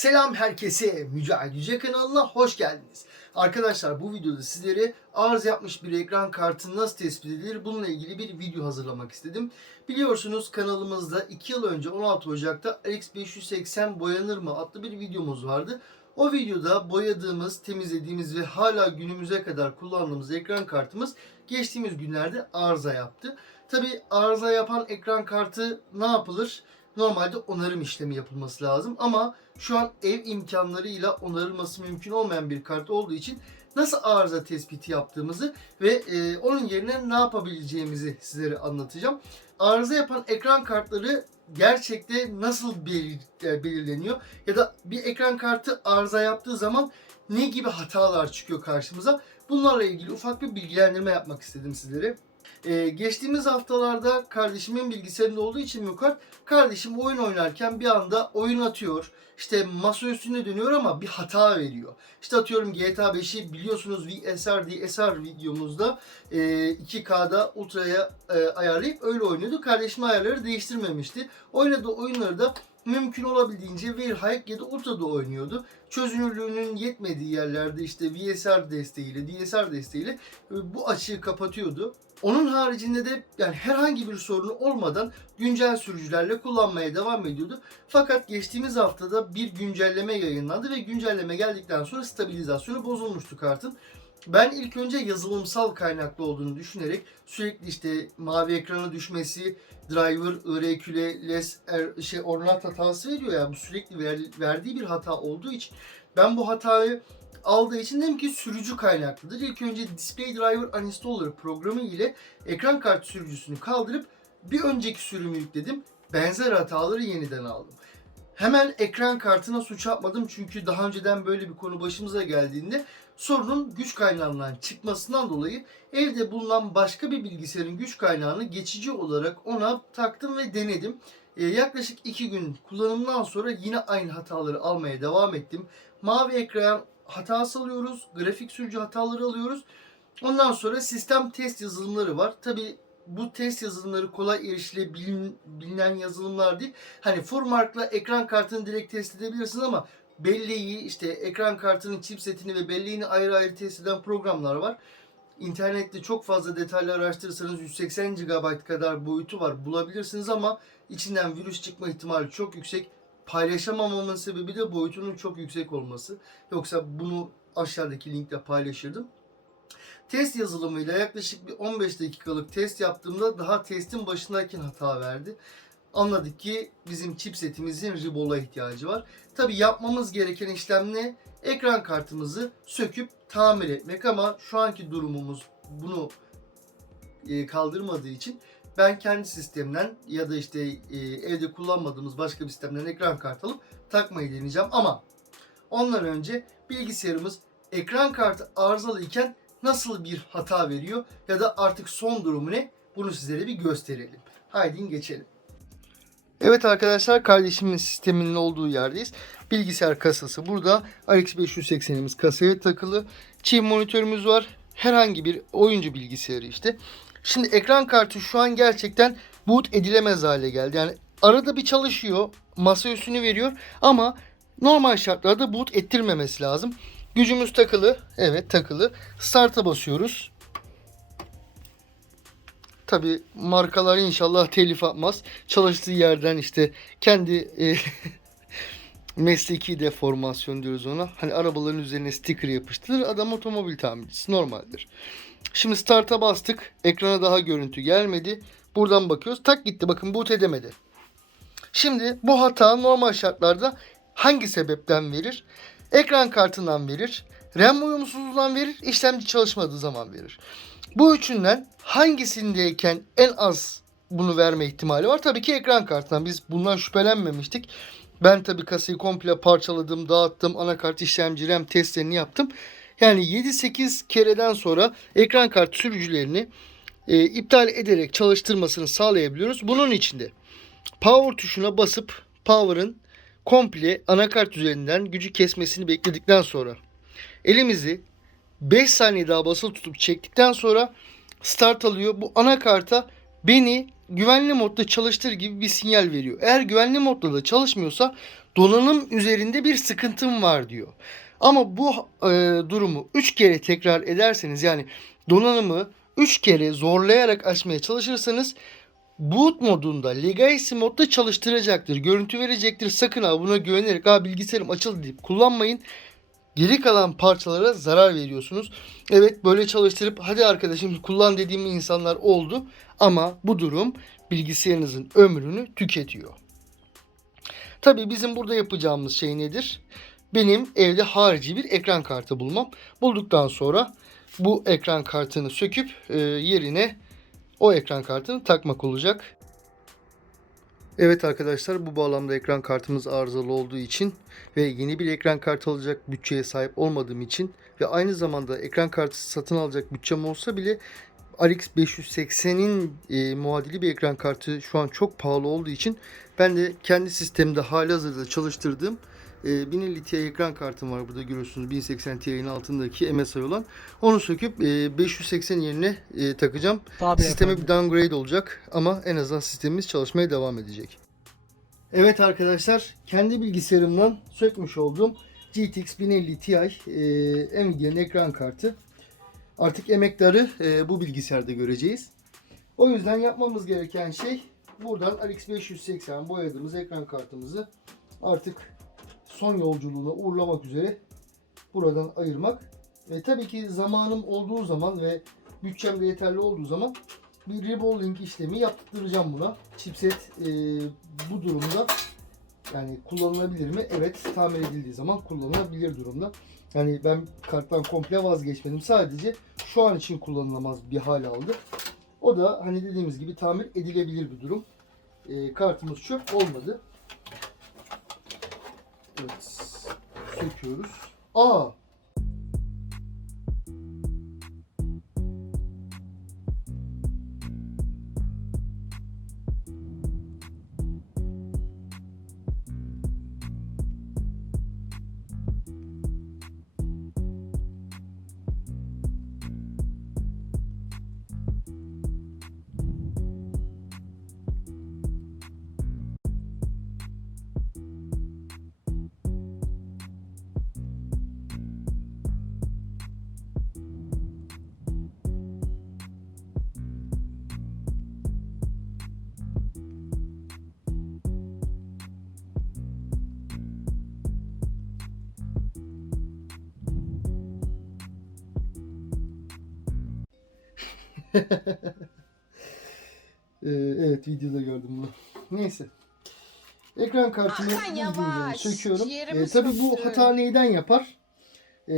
Selam herkese. Mücahit Yüce kanalına hoş geldiniz. Arkadaşlar bu videoda sizlere arıza yapmış bir ekran kartı nasıl tespit edilir bununla ilgili bir video hazırlamak istedim. Biliyorsunuz kanalımızda 2 yıl önce 16 Ocak'ta RX580 boyanır mı adlı bir videomuz vardı. O videoda boyadığımız, temizlediğimiz ve hala günümüze kadar kullandığımız ekran kartımız geçtiğimiz günlerde arıza yaptı. Tabi arıza yapan ekran kartı ne yapılır? Normalde onarım işlemi yapılması lazım ama şu an ev imkanlarıyla onarılması mümkün olmayan bir kart olduğu için nasıl arıza tespiti yaptığımızı ve e, onun yerine ne yapabileceğimizi sizlere anlatacağım. Arıza yapan ekran kartları gerçekte nasıl e, belirleniyor ya da bir ekran kartı arıza yaptığı zaman ne gibi hatalar çıkıyor karşımıza? Bunlarla ilgili ufak bir bilgilendirme yapmak istedim sizlere. Ee, geçtiğimiz haftalarda kardeşimin bilgisayarında olduğu için bu kardeşim oyun oynarken bir anda oyun atıyor. İşte masa üstüne dönüyor ama bir hata veriyor. İşte atıyorum GTA 5'i biliyorsunuz VSR DSR videomuzda e, 2K'da ultraya e, ayarlayıp öyle oynuyordu. Kardeşim ayarları değiştirmemişti. Oynadığı oyunları da mümkün olabildiğince Warhawk ya da Ultra'da oynuyordu. Çözünürlüğünün yetmediği yerlerde işte VSR desteğiyle, DSR desteğiyle e, bu açığı kapatıyordu. Onun haricinde de yani herhangi bir sorunu olmadan güncel sürücülerle kullanmaya devam ediyordu. Fakat geçtiğimiz haftada bir güncelleme yayınlandı ve güncelleme geldikten sonra stabilizasyonu bozulmuştu kartın. Ben ilk önce yazılımsal kaynaklı olduğunu düşünerek sürekli işte mavi ekrana düşmesi, driver, IRQ'le less er, şey ornat hatası veriyor ya bu sürekli ver- verdiği bir hata olduğu için ben bu hatayı aldığı için dedim ki sürücü kaynaklıdır. İlk önce Display Driver Uninstaller programı ile ekran kartı sürücüsünü kaldırıp bir önceki sürümü yükledim. Benzer hataları yeniden aldım. Hemen ekran kartına suç atmadım çünkü daha önceden böyle bir konu başımıza geldiğinde sorunun güç kaynağından çıkmasından dolayı evde bulunan başka bir bilgisayarın güç kaynağını geçici olarak ona taktım ve denedim. Ee, yaklaşık iki gün kullanımdan sonra yine aynı hataları almaya devam ettim. Mavi ekran hatası alıyoruz, grafik sürücü hataları alıyoruz. Ondan sonra sistem test yazılımları var. Tabi bu test yazılımları kolay erişilebilen yazılımlar değil. Hani Furmark'la ekran kartını direkt test edebilirsiniz ama belleği işte ekran kartının chipsetini ve belleğini ayrı ayrı test eden programlar var. İnternette çok fazla detaylı araştırırsanız 180 GB kadar boyutu var bulabilirsiniz ama içinden virüs çıkma ihtimali çok yüksek. Paylaşamamamın sebebi de boyutunun çok yüksek olması. Yoksa bunu aşağıdaki linkte paylaşırdım. Test yazılımıyla yaklaşık bir 15 dakikalık test yaptığımda daha testin başındayken hata verdi. Anladık ki bizim chipsetimizin ribola ihtiyacı var. Tabi yapmamız gereken işlem ne? Ekran kartımızı söküp tamir etmek ama şu anki durumumuz bunu e, kaldırmadığı için ben kendi sistemden ya da işte e, evde kullanmadığımız başka bir sistemden ekran kartı alıp takmayı deneyeceğim ama ondan önce bilgisayarımız ekran kartı arızalı iken nasıl bir hata veriyor ya da artık son durumu ne bunu sizlere bir gösterelim. Haydi geçelim. Evet arkadaşlar kardeşimin sisteminin olduğu yerdeyiz. Bilgisayar kasası burada. RX 580'imiz kasaya takılı. Çift monitörümüz var. Herhangi bir oyuncu bilgisayarı işte. Şimdi ekran kartı şu an gerçekten boot edilemez hale geldi. Yani arada bir çalışıyor. Masa üstünü veriyor ama normal şartlarda boot ettirmemesi lazım. Gücümüz takılı. Evet takılı. Start'a basıyoruz. Tabi markalar inşallah telif atmaz. Çalıştığı yerden işte kendi e, mesleki deformasyon diyoruz ona. Hani arabaların üzerine sticker yapıştırır. Adam otomobil tamircisi normaldir. Şimdi start'a bastık. Ekrana daha görüntü gelmedi. Buradan bakıyoruz. Tak gitti. Bakın boot edemedi. Şimdi bu hata normal şartlarda hangi sebepten verir? Ekran kartından verir. RAM uyumsuzluğundan verir. işlemci çalışmadığı zaman verir. Bu üçünden hangisindeyken en az bunu verme ihtimali var? Tabii ki ekran kartından. Biz bundan şüphelenmemiştik. Ben tabii kasayı komple parçaladım, dağıttım. Anakart, işlemci, RAM testlerini yaptım. Yani 7-8 kereden sonra ekran kart sürücülerini e, iptal ederek çalıştırmasını sağlayabiliyoruz. Bunun içinde power tuşuna basıp power'ın komple anakart üzerinden gücü kesmesini bekledikten sonra elimizi 5 saniye daha basılı tutup çektikten sonra start alıyor. Bu anakarta beni güvenli modda çalıştır gibi bir sinyal veriyor. Eğer güvenli modda da çalışmıyorsa donanım üzerinde bir sıkıntım var diyor. Ama bu e, durumu 3 kere tekrar ederseniz yani donanımı 3 kere zorlayarak açmaya çalışırsanız boot modunda legacy modda çalıştıracaktır. Görüntü verecektir. Sakın ha buna güvenerek ha bilgisayarım açıldı deyip kullanmayın. Geri kalan parçalara zarar veriyorsunuz. Evet böyle çalıştırıp hadi arkadaşım kullan dediğim insanlar oldu. Ama bu durum bilgisayarınızın ömrünü tüketiyor. Tabii bizim burada yapacağımız şey nedir? Benim evde harici bir ekran kartı bulmam. Bulduktan sonra bu ekran kartını söküp e, yerine o ekran kartını takmak olacak. Evet arkadaşlar bu bağlamda ekran kartımız arızalı olduğu için ve yeni bir ekran kartı alacak bütçeye sahip olmadığım için ve aynı zamanda ekran kartı satın alacak bütçem olsa bile RX 580'in e, muadili bir ekran kartı şu an çok pahalı olduğu için ben de kendi sistemde halihazırda çalıştırdığım e, 1050 Ti ekran kartım var burada görüyorsunuz 1080 Ti'nin altındaki MSI olan onu söküp e, 580 yerine e, takacağım. Tabii Sisteme efendim. bir downgrade olacak ama en azından sistemimiz çalışmaya devam edecek. Evet arkadaşlar kendi bilgisayarımdan sökmüş olduğum GTX 1050 Ti e, Nvidia'nın ekran kartı. Artık emektarı e, bu bilgisayarda göreceğiz. O yüzden yapmamız gereken şey buradan RX 580 boyadığımız ekran kartımızı artık son yolculuğuna uğurlamak üzere buradan ayırmak. Ve tabii ki zamanım olduğu zaman ve bütçem de yeterli olduğu zaman bir rebolling işlemi yaptıracağım buna. Chipset e, bu durumda yani kullanılabilir mi? Evet, tamir edildiği zaman kullanılabilir durumda. Yani ben karttan komple vazgeçmedim. Sadece şu an için kullanılamaz bir hal aldı. O da hani dediğimiz gibi tamir edilebilir bir durum. E, kartımız çöp olmadı. Evet. Söküyoruz. Aa! Ee, evet videoda gördüm bunu. Neyse. Ekran kartını Aman yavaş, ciğerimi Ee, tabii bu hata neyden yapar? Ee,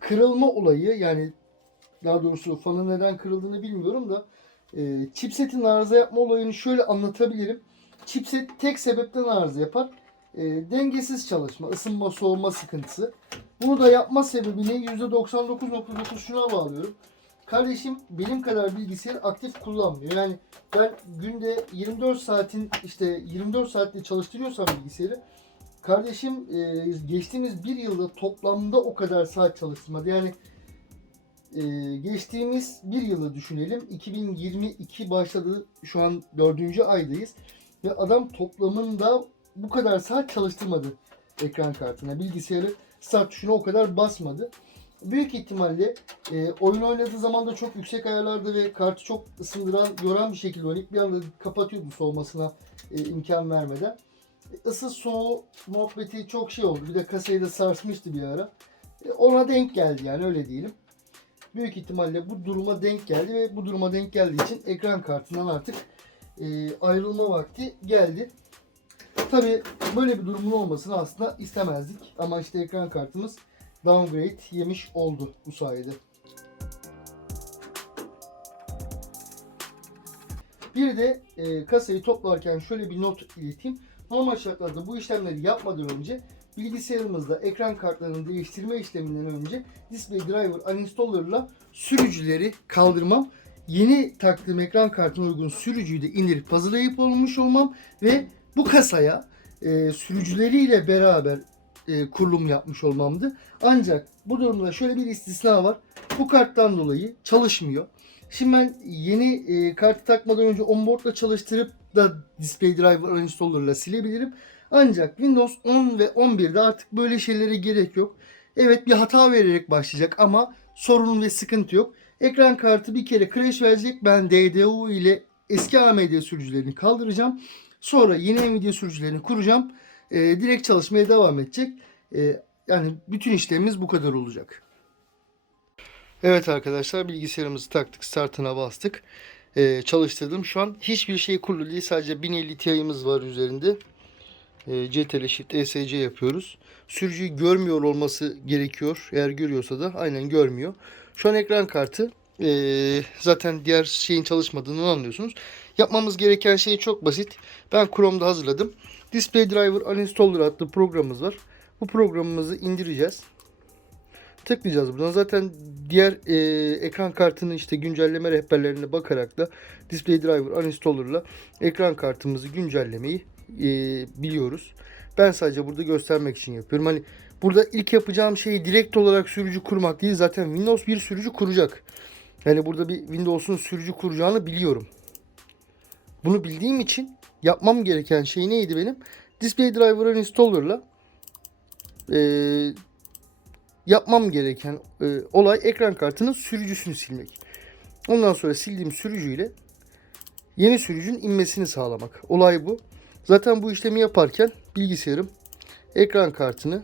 kırılma olayı yani daha doğrusu fanın neden kırıldığını bilmiyorum da e, chipsetin arıza yapma olayını şöyle anlatabilirim. Chipset tek sebepten arıza yapar. E, dengesiz çalışma, ısınma, soğuma sıkıntısı. Bunu da yapma sebebini %99.9 şuna bağlıyorum. Kardeşim benim kadar bilgisayar aktif kullanmıyor. Yani ben günde 24 saatin işte 24 saatte çalıştırıyorsam bilgisayarı kardeşim e, geçtiğimiz bir yılda toplamda o kadar saat çalıştırmadı. Yani e, geçtiğimiz bir yılı düşünelim. 2022 başladı. Şu an dördüncü aydayız. Ve adam toplamında bu kadar saat çalıştırmadı ekran kartına. Bilgisayarı start tuşuna o kadar basmadı. Büyük ihtimalle e, oyun oynadığı zaman da çok yüksek ayarlarda ve kartı çok ısındıran, yoran bir şekilde oynayıp bir anda kapatıyordu soğumasına e, imkan vermeden. E, Isı soğu muhabbeti çok şey oldu. Bir de kasayı da sarsmıştı bir ara. E, ona denk geldi yani öyle diyelim. Büyük ihtimalle bu duruma denk geldi ve bu duruma denk geldiği için ekran kartından artık e, ayrılma vakti geldi. Tabi böyle bir durumun olmasını aslında istemezdik. Ama işte ekran kartımız downgrade yemiş oldu bu sayede. Bir de e, kasayı toplarken şöyle bir not ileteyim. Normal şartlarda bu işlemleri yapmadan önce bilgisayarımızda ekran kartlarını değiştirme işleminden önce Display Driver Uninstaller'la sürücüleri kaldırmam. Yeni taktığım ekran kartına uygun sürücüyü de indirip hazırlayıp olmuş olmam ve bu kasaya e, sürücüleriyle beraber e, kurulum yapmış olmamdı. Ancak bu durumda şöyle bir istisna var. Bu karttan dolayı çalışmıyor. Şimdi ben yeni e, kartı takmadan önce onboard'la çalıştırıp da display driver uninstaller'la silebilirim. Ancak Windows 10 ve 11'de artık böyle şeylere gerek yok. Evet bir hata vererek başlayacak ama sorun ve sıkıntı yok. Ekran kartı bir kere crash verecek. Ben DDU ile eski AMD sürücülerini kaldıracağım. Sonra yeni Nvidia sürücülerini kuracağım. E, direkt çalışmaya devam edecek. E, yani bütün işlemimiz bu kadar olacak. Evet arkadaşlar bilgisayarımızı taktık. Startına bastık. E, çalıştırdım. Şu an hiçbir şey kurulu değil. Sadece 1050 Ti'miz var üzerinde. E, CTRL Shift ESC yapıyoruz. Sürücüyü görmüyor olması gerekiyor. Eğer görüyorsa da aynen görmüyor. Şu an ekran kartı e, zaten diğer şeyin çalışmadığını anlıyorsunuz. Yapmamız gereken şey çok basit. Ben Chrome'da hazırladım. Display Driver Uninstaller adlı programımız var. Bu programımızı indireceğiz. Tıklayacağız buradan. Zaten diğer e, ekran kartının işte güncelleme rehberlerine bakarak da Display Driver Uninstaller'la ekran kartımızı güncellemeyi e, biliyoruz. Ben sadece burada göstermek için yapıyorum. Hani burada ilk yapacağım şey direkt olarak sürücü kurmak değil. Zaten Windows bir sürücü kuracak. Yani burada bir Windows'un sürücü kuracağını biliyorum. Bunu bildiğim için yapmam gereken şey neydi benim? Display Driver Uninstaller'la e, yapmam gereken e, olay ekran kartının sürücüsünü silmek. Ondan sonra sildiğim sürücüyle yeni sürücünün inmesini sağlamak. Olay bu. Zaten bu işlemi yaparken bilgisayarım ekran kartını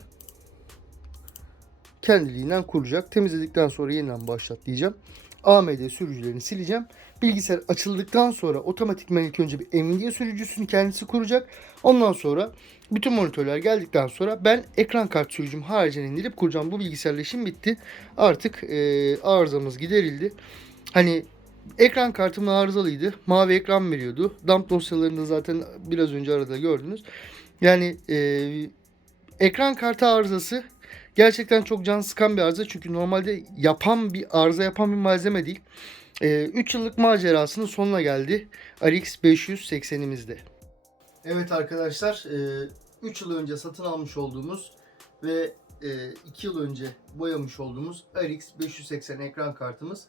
kendiliğinden kuracak. Temizledikten sonra yeniden başlat diyeceğim. AMD sürücülerini sileceğim. Bilgisayar açıldıktan sonra otomatikman ilk önce bir Nvidia sürücüsünü kendisi kuracak. Ondan sonra bütün monitörler geldikten sonra ben ekran kart sürücüm haricinde indirip kuracağım. Bu bilgisayarla işim bitti. Artık e, arızamız giderildi. Hani ekran kartım arızalıydı. Mavi ekran veriyordu. Dump dosyalarını zaten biraz önce arada gördünüz. Yani e, ekran kartı arızası gerçekten çok can sıkan bir arıza. Çünkü normalde yapan bir arıza yapan bir malzeme değil. 3 yıllık macerasının sonuna geldi. RX 580'imizde. Evet arkadaşlar 3 yıl önce satın almış olduğumuz ve 2 yıl önce boyamış olduğumuz RX 580 ekran kartımız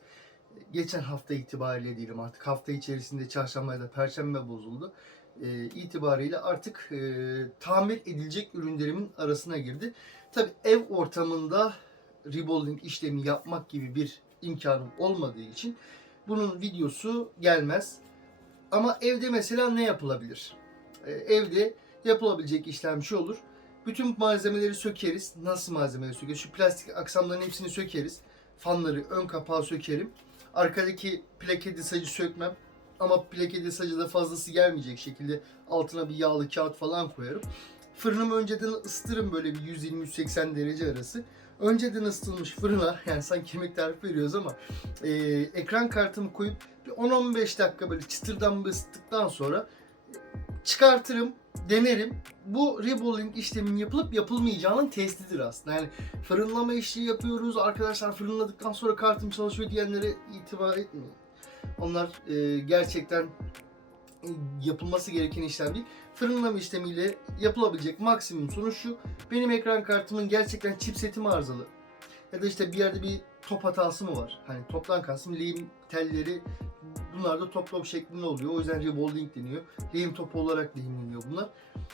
geçen hafta itibariyle diyelim artık hafta içerisinde çarşamba ya da perşembe bozuldu. E, itibariyle artık e, tamir edilecek ürünlerimin arasına girdi. Tabi ev ortamında remodeling işlemi yapmak gibi bir imkanım olmadığı için bunun videosu gelmez. Ama evde mesela ne yapılabilir? Ee, evde yapılabilecek işlem şu olur. Bütün malzemeleri sökeriz. Nasıl malzemeleri sökeriz? Şu plastik aksamların hepsini sökeriz. Fanları, ön kapağı sökerim. Arkadaki plake disajı sökmem. Ama plake disajı da fazlası gelmeyecek şekilde altına bir yağlı kağıt falan koyarım. Fırınımı önceden ısıtırım böyle bir 120-180 derece arası. Önceden ısıtılmış fırına yani sanki yemek tarifi veriyoruz ama e, ekran kartımı koyup bir 10-15 dakika böyle çıtırdan ısıttıktan sonra çıkartırım, denerim. Bu rebolling işleminin yapılıp yapılmayacağının testidir aslında. Yani fırınlama işi yapıyoruz. Arkadaşlar fırınladıktan sonra kartım çalışıyor diyenlere itibar etmeyin. Onlar e, gerçekten yapılması gereken işlem değil. Fırınlama işlemiyle yapılabilecek maksimum sonuç şu. Benim ekran kartımın gerçekten chipsetim arızalı. Ya da işte bir yerde bir top hatası mı var? Hani toptan kastım lehim telleri bunlar da top top şeklinde oluyor. O yüzden revolving deniyor. Lehim topu olarak lehimleniyor bunlar.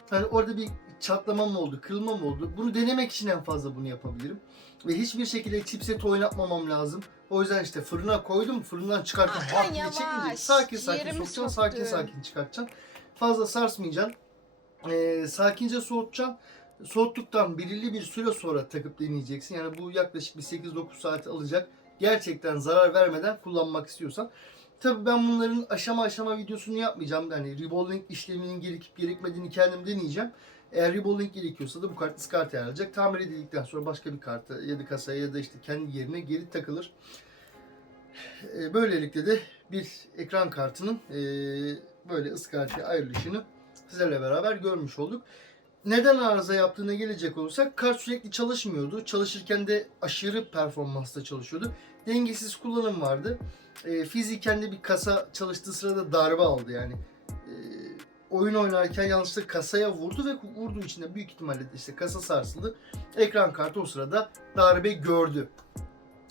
Hani orada bir çatlama mı oldu, kırılma mı oldu? Bunu denemek için en fazla bunu yapabilirim. Ve hiçbir şekilde chipset oynatmamam lazım. O yüzden işte fırına koydum, fırından çıkarttım. Diye yavaş, çekince sakin sakin sokacaksın, sakin sakin çıkartacaksın. Fazla sarsmayacaksın. Ee, sakince soğutacaksın. Soğuttuktan belirli bir süre sonra takıp deneyeceksin. Yani bu yaklaşık bir 8-9 saat alacak. Gerçekten zarar vermeden kullanmak istiyorsan. Tabii ben bunların aşama aşama videosunu yapmayacağım. Yani rebolling işleminin gerekip gerekmediğini kendim deneyeceğim. Eğer rebolling gerekiyorsa da bu kart ıskartaya alacak. Tamir edildikten sonra başka bir karta ya da kasaya ya da işte kendi yerine geri takılır. Ee, Böylelikle de bir ekran kartının ee, böyle ıskartaya ayrılışını sizlerle beraber görmüş olduk. Neden arıza yaptığına gelecek olursak kart sürekli çalışmıyordu. Çalışırken de aşırı performansla çalışıyordu. Dengesiz kullanım vardı. E, fiziken de bir kasa çalıştığı sırada darbe aldı yani. E, oyun oynarken yanlışlıkla kasaya vurdu ve vurduğu için de büyük ihtimalle de işte kasa sarsıldı. Ekran kartı o sırada darbe gördü.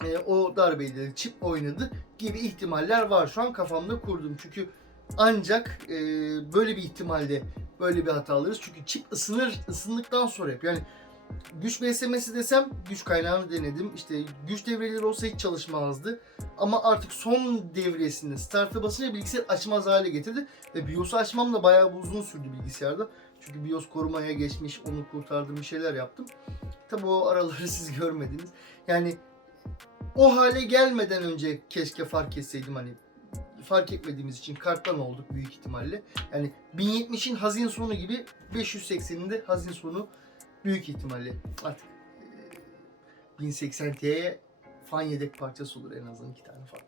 e, o darbeyle çip oynadı gibi ihtimaller var. Şu an kafamda kurdum. Çünkü ancak e, böyle bir ihtimalle böyle bir hata alırız. Çünkü çip ısınır, ısındıktan sonra hep yani güç beslemesi desem güç kaynağını denedim. İşte güç devreleri olsa hiç çalışmazdı. Ama artık son devresinde start'a basınca bilgisayar açmaz hale getirdi. Ve BIOS'u açmam da bayağı uzun sürdü bilgisayarda. Çünkü BIOS korumaya geçmiş, onu kurtardım, bir şeyler yaptım. Tabi o araları siz görmediniz. Yani o hale gelmeden önce keşke fark etseydim hani fark etmediğimiz için karttan olduk büyük ihtimalle. Yani 1070'in hazin sonu gibi 580'in de hazin sonu büyük ihtimalle artık e, 1080T'ye fan yedek parçası olur en azından iki tane falan.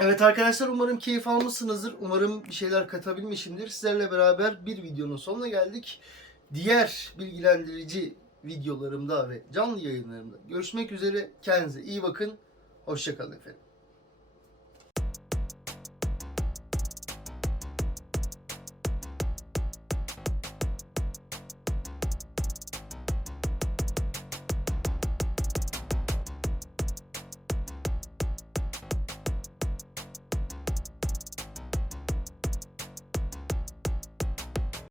Evet arkadaşlar umarım keyif almışsınızdır. Umarım bir şeyler katabilmişimdir. Sizlerle beraber bir videonun sonuna geldik. Diğer bilgilendirici videolarımda ve canlı yayınlarımda görüşmek üzere. Kendinize iyi bakın. Hoşçakalın efendim.